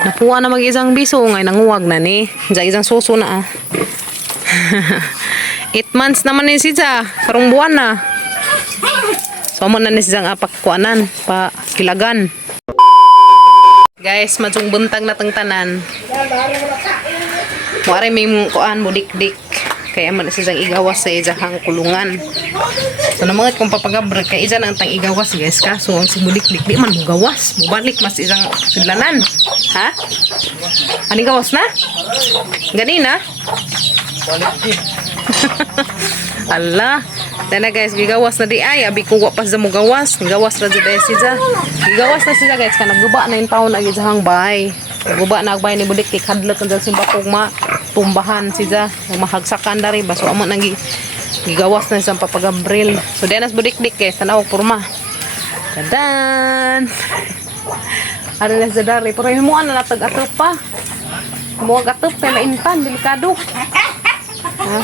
Napuwa na mag-isang biso ngay nanguwag na ni. Diya isang suso na 8 months naman ni siya. Karong buwan na. So mo na ni siyang apakkuanan pa kilagan. Guys, madsong buntag na tang tanan. Mo may kuan mo dik-dik. Kaya man siyang igawas sa ijahang kulungan. So namangat kung papagabrag kay isa na ang tang igawas guys ka. So ang simudik-dik di man mo gawas. Mubalik mas isang sudlanan. Ha? Ani gawas na? Ganina? Allah. Dana guys, gigawas na di ay. Abi ko pa sa mo gawas. Gigawas na dyan siya. Gigawas na siya guys. Nagguba na yung taon na gitsahang bahay. Nagguba na agbay ni budik-dik. Hadlot na dyan simbakog tumbahan siya. Mahagsakan dari. Baso amo nang gigawas na siyang papagabril. So denas budik-dik guys. Tanawag purma. Dadan. Ano na sa dari. Pero yung mga nalatag-atop pa. Muwag atop kaya maintan. Delikado. Ha?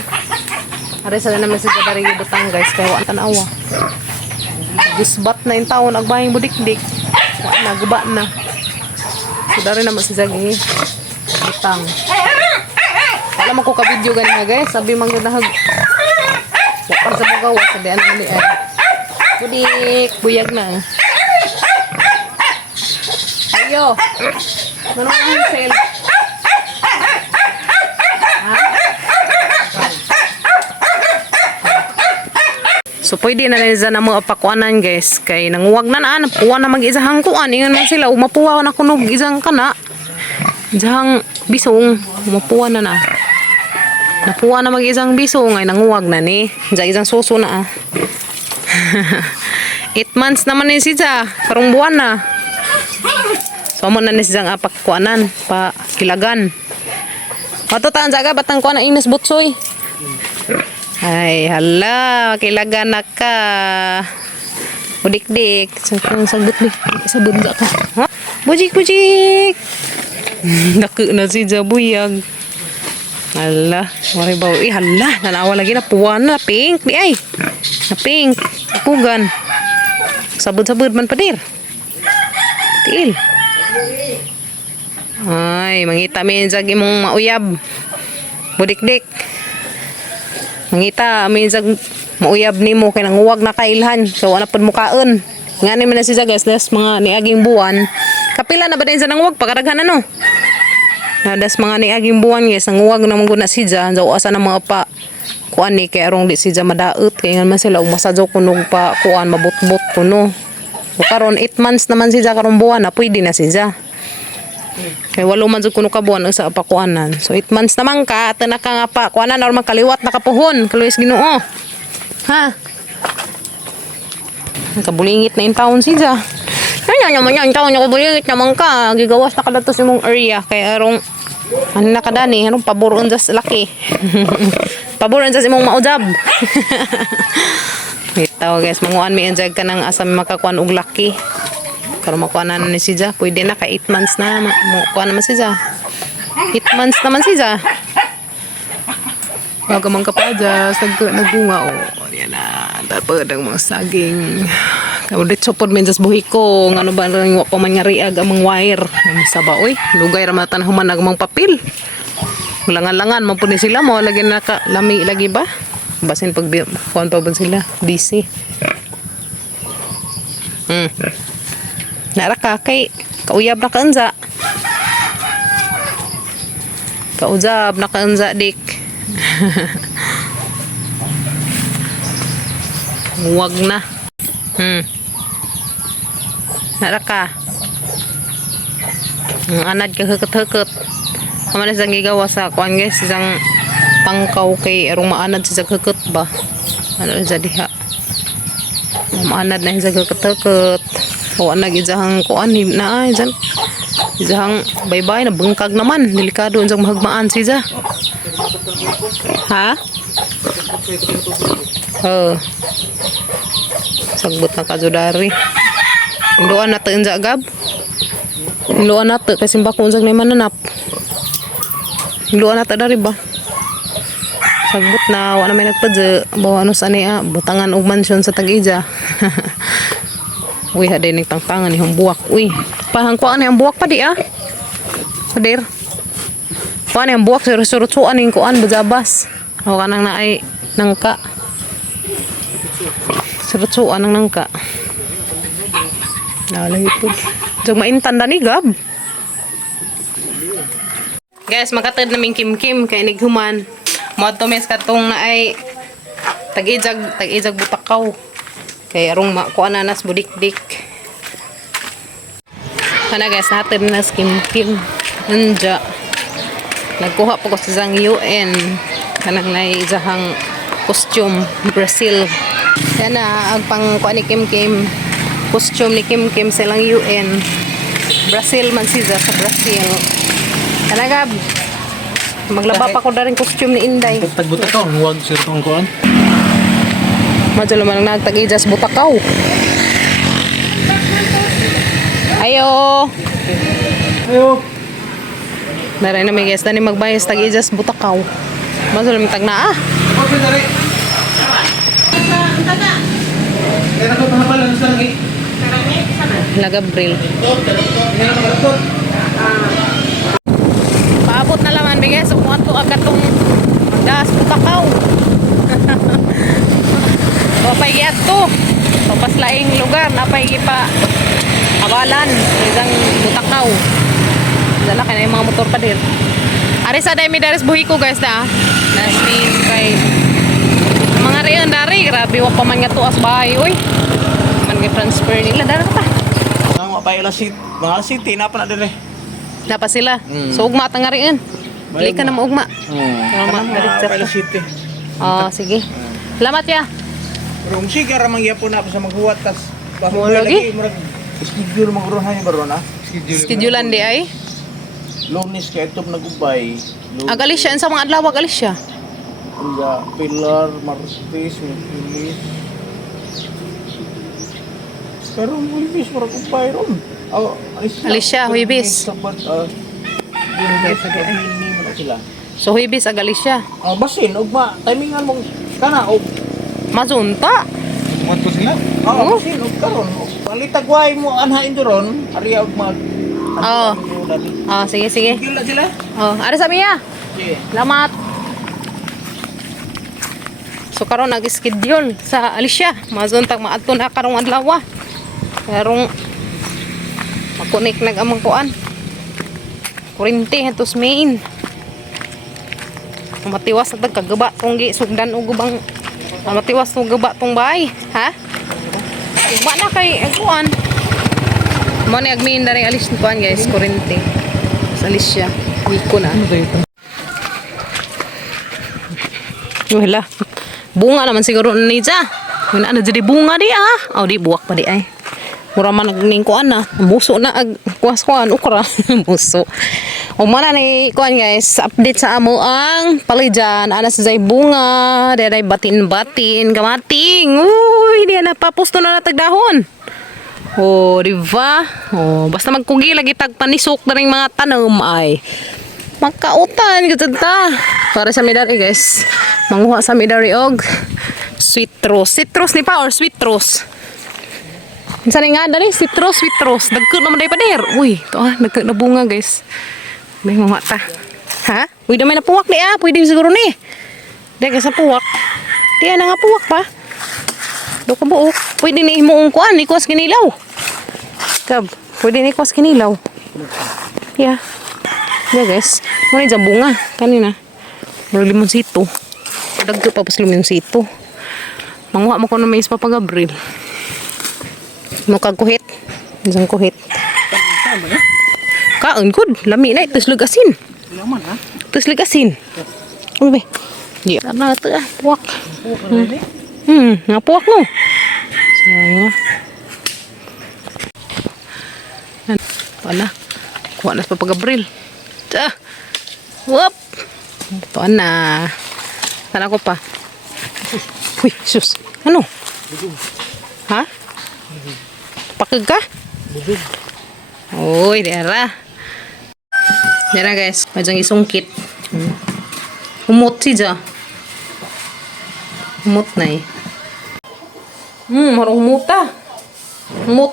Hari sa naman sa dari butang guys. Kaya wala tanawa. Gisbat na yung taon. Agbayang budik-dik. Wala na. Guba na. So dari naman sa zagi. Butang. Alam mo ko ka-video ganyan guys. Sabi mang ganahag. Wakar sa magawa. Sabi ano mali ay. Budik. Buyag na. Ayo. Manong ang sale. So pwede na nila na mga pakuanan guys. Kay nanguwag na na. Napuwa na mag-isahang kuan. Ingan man sila. Umapuwa na kunog isang kana. Isahang bisong. Umapuwa na na. Napuwa na mag-isang bisong. Ay nanguwag na ni. Diyan isang suso na 8 months naman ni siya. Karong buwan na. So mo na ni siyang apakkuanan. Pa kilagan. Matutaan jaga batang kuan na inis butsoy. Ay, hala, kilagan na ka. Budik-dik. Saan sagot ni? Sabun ka. Ha? Bujik-bujik. Naku na si Jabuyag. Hala, wari ba? Hala, nanawa lagi na puwan na. Pink, di ay. Na pink. Pugan. Sabud-sabud man padir. Tiil. Ay, mangita min sa imong mauyab. Budik-dik. Mangita, amin sa mauyab ni mo, kaya nanguwag na kailhan. So, wala po mukaan. Nga naman na siya guys, das mga niaging buwan. Kapila na ba din sa nanguwag? Pagkaraghan ano? Das mga niaging buwan guys, nanguwag na mong siya. So, asa na mga pa, kuan ni, kaya arong di siya madaot. Kaya nga man sila, umasadyo kunog pa, kuan, mabot-bot kuno. So, karon 8 months naman siya, karong buwan na, pwede na siya. Kaya walo man kuno ka buwan sa pakuanan. So 8 months naman ka at na ka nga pa kuanan or magkaliwat nakapuhon kaluis Ginoo. Ha? Kabulingit na yung taon siya. Ano naman yan taon na kabulingit naman ka. Gigawas na kadatos imong area kaya arong ano na kadani anong paboron sa laki. Paboron sa imong maudab. Ito guys manguan mi enjag ka nang asa makakuan og laki. Karon makuanan ni siya. Pwede na ka 8 months na. Makuha naman siya. 8 months naman siya. Magamang kapadyas. Nagbunga. O, yan na. Tapos ang mga saging. Kaulit supod men sa buhi ko. Ano ba rin pa man nga riag ang mga wire. Saba, oy. Lugay ramatan human ang papel. Langan-langan. Mampuni sila mo. Lagi na ka. Lami lagi ba? Basin pag kuhan pa ba sila. Busy. Nara ka kay kauyab na kaunza. Kauzab na kaunza dik. Huwag na. Nara ka. Anad ka heket-heket. Kamana sang gigawa sa kuan guys isang tangkaw kay arong maanad sa heket ba. Ano sa diha. Maanad na sa heket-heket. O nag-izahang kuan na ay dyan. Izahang bye-bye na bengkag naman. Delikado ang mahagmaan siya. Ha? Sagbot na kazudari. Induan na ito inja gab. Induan na ito kasi bako unsag na mananap. Induan na ito dari ba? Sagbot na wala may nagpadya. Bawa ano sa niya. Butangan og mansyon sa tag-ija. Uy, haday ning tangtangan ni buwak. Uy, pahangkuan ni buwak pa di ah. Padir. Kuan yang buwak surut-surutuan yung kuan bajabas. O kanang naay nangka. Surut-suan ng nangka. Nalay ito. Diyan maintan na ni Gab. Guys, makatad namin kim-kim kay nighuman. Moto mes katong naay tag-ijag butakaw. Kay arong kuan nanas budik-dik. Kana guys, natin na kim-kim. Nanja. Nagkuha po ko sa isang UN. Kanang naizahang costume Brazil. Yan na ang pang kuan ni Kim-Kim. Costume ni Kim-Kim sa ilang UN. Brazil man siya sa Brazil. Kanagab. Maglaba pa ko na rin costume ni Inday. Tagbutakaw, huwag sir itong kuhan. Madyo naman ang nagtag-ijas butakaw. Ayo. Ayo. Naray na may guys, na ni magbayas tag-ijas butakaw. Madyo naman tag na ah. Okay, dari. Kaya na ko pahapalan sa lagi. Hala Gabriel. Paabot na laman bigay sa kung ato agad tong das butakaw. Papay giat to. Papas laing lugar napay gipa awalan isang butakaw. Dala kay na yung mga motor pa dir. Ari sa dami daris buhi ko guys na. Nasmin kay mga riyan dari grabe wa pa man nga tuas bahay oy. Man gi transfer nila dara pa. Ang mapay mga city na pa na dire. Napa sila. So ugma tang riyan. Balik ka na mo ugma. Tama, mapay city. Oh, sige. Salamat ya. Pero sigar man gyapon na sa maghuwat tas Mo lagi? schedule magruhan yung baron ha. Schedulean di ay. Lunes kay itong nagubay. Agalis siya sa mga adlaw agalis siya. Iya, Pilar, Martes, Merkulis. Pero Huibis marag ubay ron. Alis siya, Huibis. Sabat sila. So huibis agalis siya. Basin ugma timingan mong kana og Mazunta. Mat ko sila? Oo, basin og karon. Palitagway mo anhain doron, ari og mag Oo. Oh, sige sige. Gila sila? Oh, ari sa miya. Sige. Salamat. So karon nag-schedule sa Alicia. Mazuntag maadto na karong adlaw. Karong makunik nag-amang kuan. Kurente hatos main. Matiwas na kagaba tong gi sugdan og gubang matiwas tong gaba tong bahay, ha? Ugma na kay kuan. Mo ni agmin dari alis ni kuan guys, kurente. Sa Alicia. Wiko na. Wala. Bunga naman siguro ni Ja. Wala na jadi bunga di ah. Oh di buwak pa di ay. Mura man nagning kuan na. Muso na ag kuas-kuan ukra. Muso. O mana ni kuan guys, update sa amo ang palijan. Ana sa zay bunga, daray batin-batin, kamating. Uy, di na papusto na natag dahon. Oh, di ba? Oh, basta magkugi lagi tag panisok na ring mga tanom ay magkautan gud ta. Para sa midari guys. Manguha sa midari og sweet rose. Citrus ni pa or sweet rose? Isa nga dari citrus, sweet rose. Dagko naman day pa der. Uy, to ah, nagbunga guys. May mga ta. Ha? Uy, damay na puwak ni ah. Pwede siguro ni. Dahil sa puwak. Di na nga puwak pa. Do ka buok. Pwede ni himuong kuan. Ikuas kinilaw. Kab. Pwede ni ikuas kinilaw. Yeah. Yeah guys. Muna dyan bunga. Kanina. Mura limonsito. Dagko pa pas limonsito. Manguha mo ko na mais pa pag Gabriel. Mukag kuhit. Isang kuhit. Kaon good. Lami na. Tuslig asin. Laman ha. Tuslig asin. Uy be. Di. Ano ito ah. Puwak. Nga puwak no. Sige. Wala. Kuha na pa pag-Abril. Ta. Whoop. Ito na. Sana ko pa. Uy, sus. Ano? Ha? Pakag ka? Uy, dera. Dera guys. Majang isungkit. Humot siya. Humot na eh. Marong humuta. Humot.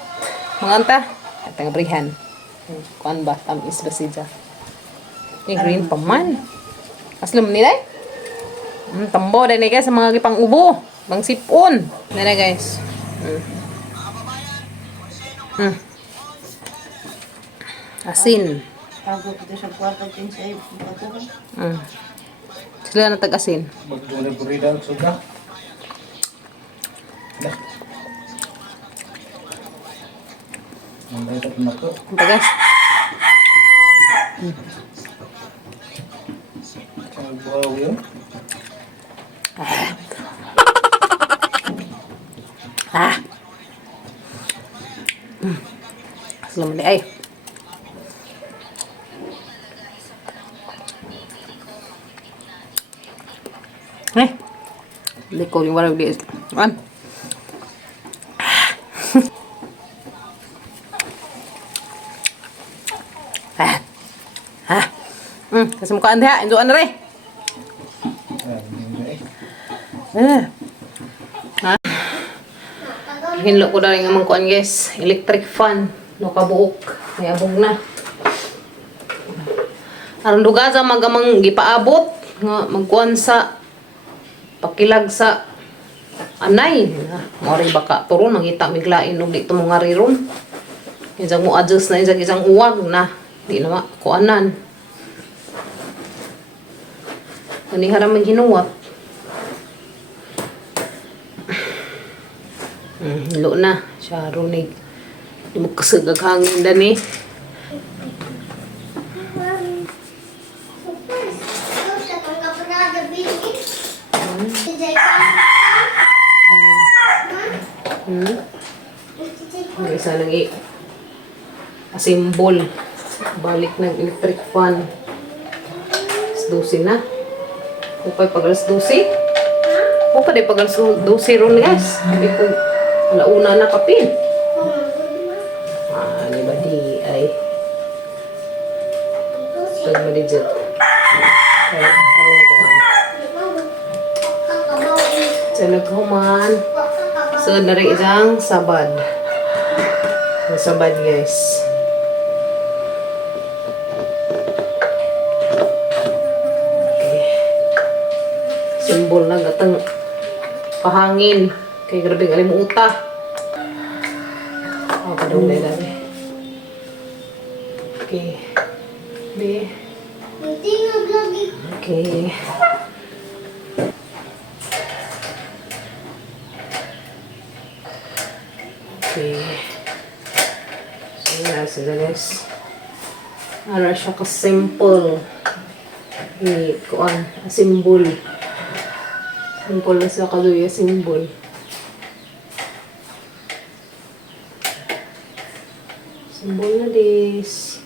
Manganta. At ang brihan. Kuan ba? Tamis ba siya? green pa man. Aslam nila eh. Tambo din guys sa mga gipang ubo. Bang sipon. Nana guys. Asin. Tago kita sa kwarto din sa iyo. Sila na tag-asin. Magduri-duri daw suga. Dah. Nanday tak na to. Ito guys. Ang buhaw yun. Aslam nila ay. Hindi ko yung warang di. An? Kasi mukhaan diha. Induan na rin. Hinlo ko na rin ang mga kuan guys. Electric fan. No kabuok. May abog na. Aron duga sa magamang gipaabot. Nga magkuan sa pakilag sa anay. Mori baka turon. Mangita miglain. Nung dito mong ngariron. Isang mo adjust na isang uwag na. Di na makuanan. Ani haram maghinuwat. Hilo na. Siya runig. Di mo kasagag hangin dani. Ang isa nang asimbol. Balik ng electric fan. Dusin na. Upay pag alas 12. Upay pag alas 12 ron guys. Hindi po alauna na kapin. Di ba di ay pag madigit. Ay, araw ko man. Sa naghuman. So, dari isang sabad. Sabad guys. Simbol na gatang pahangin kay grabe nga mo uta. Padong lagi. Okay. Be. Okay. Okay. So, yan sila guys. Ano siya ka-simple. Kuan, simbol. Simbol na sa kaluya, simbol. Simbol na dis.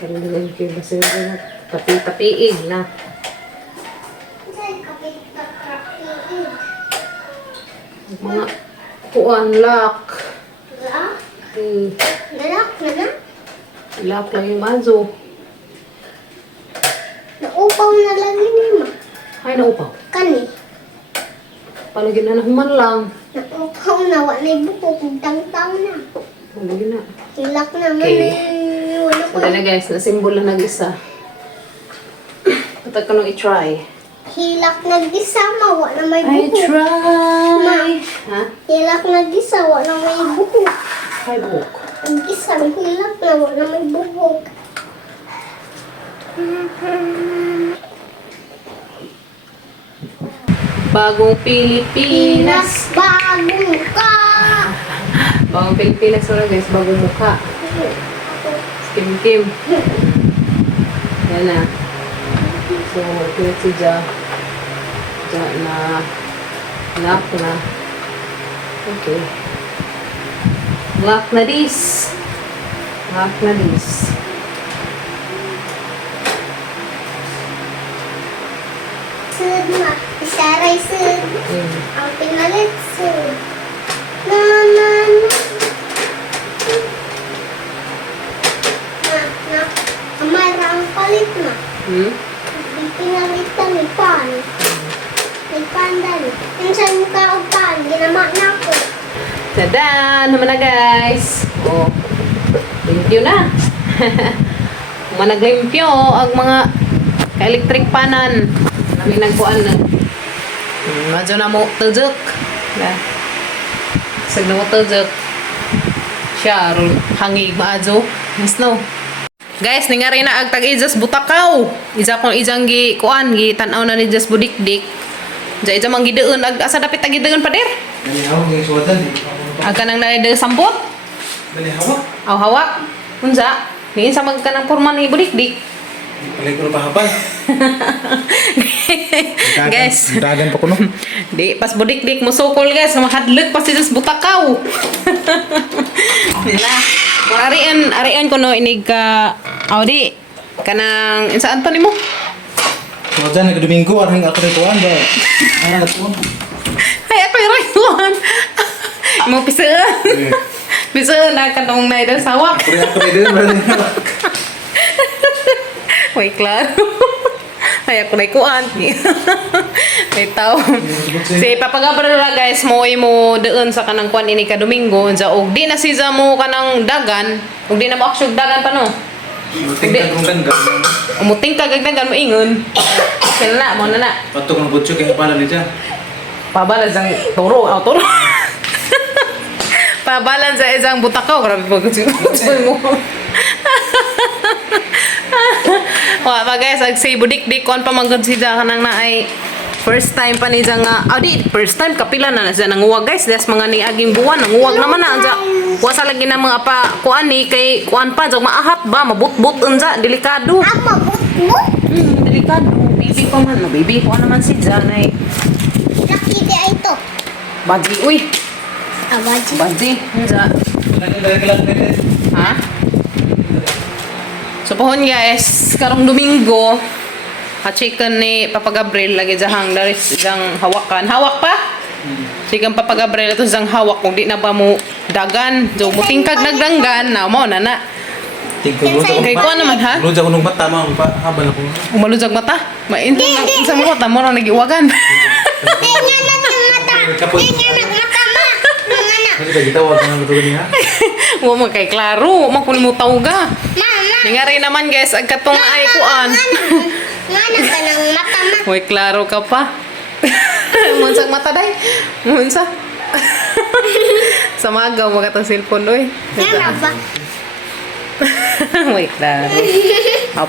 Kailangan kayo basta yung tapi-tapiig na. Mga kuan lock. Lock lang yung mazo. Naupaw na lagi ni ma. Ay, naupaw. Kani. Palagi na nahuman lang. Naupaw na. Wala na ibuko. Tang-tang na. Palagi na. Hilak naman Okay. Wala So, na guys, na-symbol na nag-isa. Patag ka nung i-try. Hilak nag-isa ma. Wala na may I buko. try. Ha? Hilak nag-isa. Wala na may buko. Ay, book. Nag-isa. Hilak na. Wala na may buko. Bagong Pilipinas. Bagong ka. Bagong Pilipinas wala guys, bagong mukha. Kim. Yan na. So, magpilit si Ja. Ja na. Lock na. Okay. Lock na this. Lock na this. Sud ma. Isaray sud. Ang pinalit sud. Na. Amarang palit na. Pinalitan ni pan. May pandan. Minsan kaugtaan, ginamak na ako. Tada! Naman na guys. Oh. Limpyo na. Managlimpyo ang mga electric panan. Kami nagkuan na. Medyo na mo tujuk. Sag na mo tujuk. Siya, hangig maadyo. Snow. Guys, ningari na ag tag-ijas butakaw. Isa kong ijang gi kuan gi tan-aw na ni just budikdik. Ja ija mang gideun ag asa dapit tag gideun pader. Dali hawak ng suwatan. Ag kanang naide sampot. Dali hawak. Aw hawak. Unsa? Ni sa mag kanang porman ni budikdik. Palay ko na pahapal. Guys, Dagan pa ko no. di pas budikdik mo sukol guys, mahadlek pa si just butakaw. Na. Arian ko no inig ka Audi kanang insaan to nimo? Suwatan na Domingo aring ako rin kuhan ba. Ano ko? Ay ako irayon. Mo pisaan. Pisaan na kanong naidal sawak. Ako rin din. Uy, klaro. Ay, ako na ikuan. May tao. Si papagabra guys, mo doon sa kanang kuan ini ka Domingo. Unsa og di na siya mo kanang dagan. Og di na mo aksyon dagan pa no. Tingnan kung ganda. Umuting ka gagdagan mo ingon. Kaya na, mo na na. Patok ng butso kaya pala ni dyan. Pabalan sang turo. Turo. Pabalan sa isang butakaw. Grabe po kasi mo. Wa pa guys, ag say budik-dik kon pa manggod siya kanang naay first time pa ni nga first time kapila na siya nanguwag guys des mga ni aging buwan nanguwag naman na unsa wa sa lagi na mga pa kuan ni kay kuan pa jang maahat ba mabut-but unsa delikado Mabut-but. delikado baby pa man baby ko naman si Janay Laki di ay ito. baji uy Awaji. baji unsa Dali lang din. ha. So pohon guys, karong Domingo, chicken ni Papa Gabriel lagi jahang dari jang hawakan. Hawak pa? Chicken Papa Gabriel ito jang hawak kung di na ba mo dagan. So mo tingkag nagdanggan na mo na na. Okay, kuha naman ha? Lujag ko nung bata mo pa habal ako. Umalujag mata? Mainto na sa mga mata mo na nagiwagan. Di nga nagmata. Di nga nagmata ma. Mga na. Kasi tagitawag ka ng lutugan niya. Wa mo kay klaro, mo kun mo tawga. Mama. Ningari naman guys, ag katong ay kuan. Nga na ka ng mata ma. Uy, klaro ka pa. Munsag mata day. Munsa. Sa magaw mo katong cellphone oy. Nga na ba? Wait lang.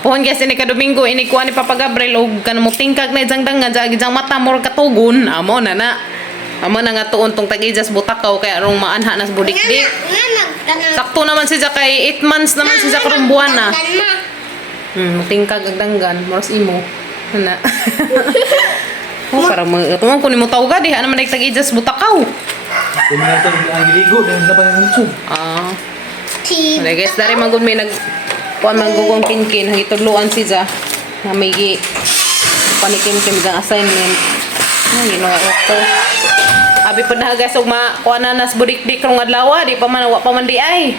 Pohon guys, ini ka Domingo, ini kuha ni Papa Gabriel og kanang mo tingkag na jang dangan jang jang mata mo katugon. Amo na na. Amo na nga tuon tong tag-ijas butakaw kaya rong maanha nas budikdik. Nga na ka ng Sakto naman siya kay 8 months naman siya karong buwan na. Tingkag ag danggan, moros imo. Na. Oh, para mo tuman ko nimo tawga di ana man tag-ijas butakaw. Tingnan ito ang giligo dahil laban ng lutsog. Ah. Wala guys, dari magud may nag kuan manggugong kinkin hagitudloan siya na may gi panikim-kim jang assignment. Ay, ginawa ko. Abi pa na guys og kuan na nas budik-dik rong adlaw di pa man wa pa man di ay.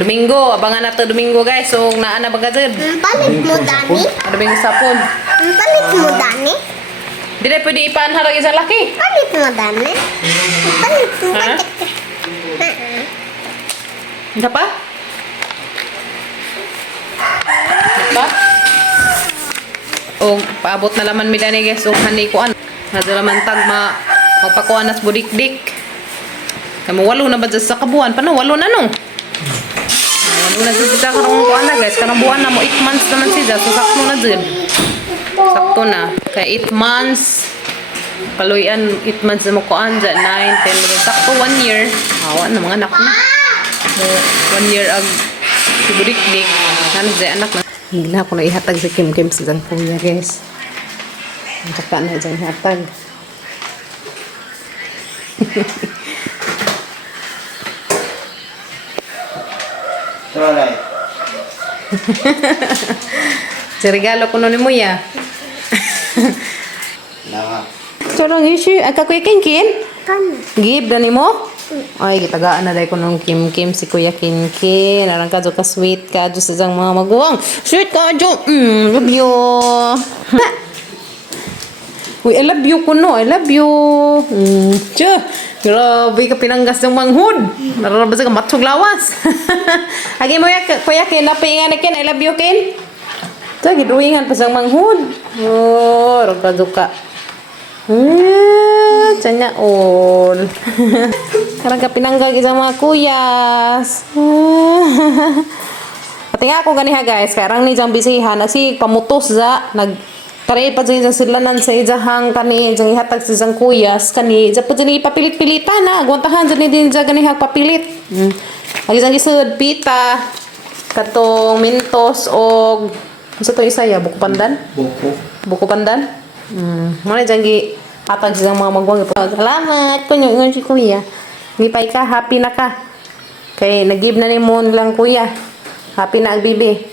Domingo, abangan nato Domingo guys. So naa na bagad. Palit mo dani. Domingo sapon. Palit mo dani. Di na pwede ipaanhar ang isang laki. Palit mo dani. Palit mo Ha? Isa pa? Ba? O, paabot na laman mi dani guys. O, hani ko an. Nadala man tag magpakuan nas budik-dik. Kamo walo na ba dyan sa kabuan? Paano? Walo na no? Walo na dyan sa karong kuan na guys. Karong buwan na mo 8 months naman siya. So, sakto na dyan. Sakto na. Kaya 8 months. Paluyan 8 months na mo kuan dyan. 9, 10, 11. Sakto 1 year. Awa na mga anak na. 1 year ag si budik-dik. Ano dyan anak na. Hila ko na ihatag si Kim-Kim sa dyan kuya guys. Ang tsaka na dyan ihatag. Alright. Si regalo ko nun ni Muya. Lama. Sorong issue. Aka kuya Kinkin? Kan. Give na ni mo? Ay, kitagaan na dahil ko nung Kim-Kim si Kuya Kinkin. Narang ka ka sweet ka sa isang mga maguwang. Sweet ka love you. Ha? Uy, I love you kuno. I love you. Tiyah. Grabe ka pinanggas ng manghud. Nararabas ka matsog lawas. Agi mo ya, kuya Ken, napaingan na Ken. I love you, Ken. Ito, giduingan pa sa manghud. Oh, ragkaduka. Tanya all. Karang ka pinanggag isang mga kuyas. Pati nga ako ganiha guys, karang ni jang bisihan, nasi pamutos za, kani pa sa silanan sa ijahang kani, jang ihatag sa isang kuyas, kani, ja pa dyan ipapilit-pilitan na, agwantahan dyan din dyan ganiha papilit. Ang isang isod, pita, katong mintos, o, ano to isa ya, buko pandan? Buko pandan? Muna dyan atag silang mga magwang. Salamat ko nyo si kuya. Ngipay ka, happy na ka. Kay nag-give na ni mo lang kuya. Happy na ang bibi.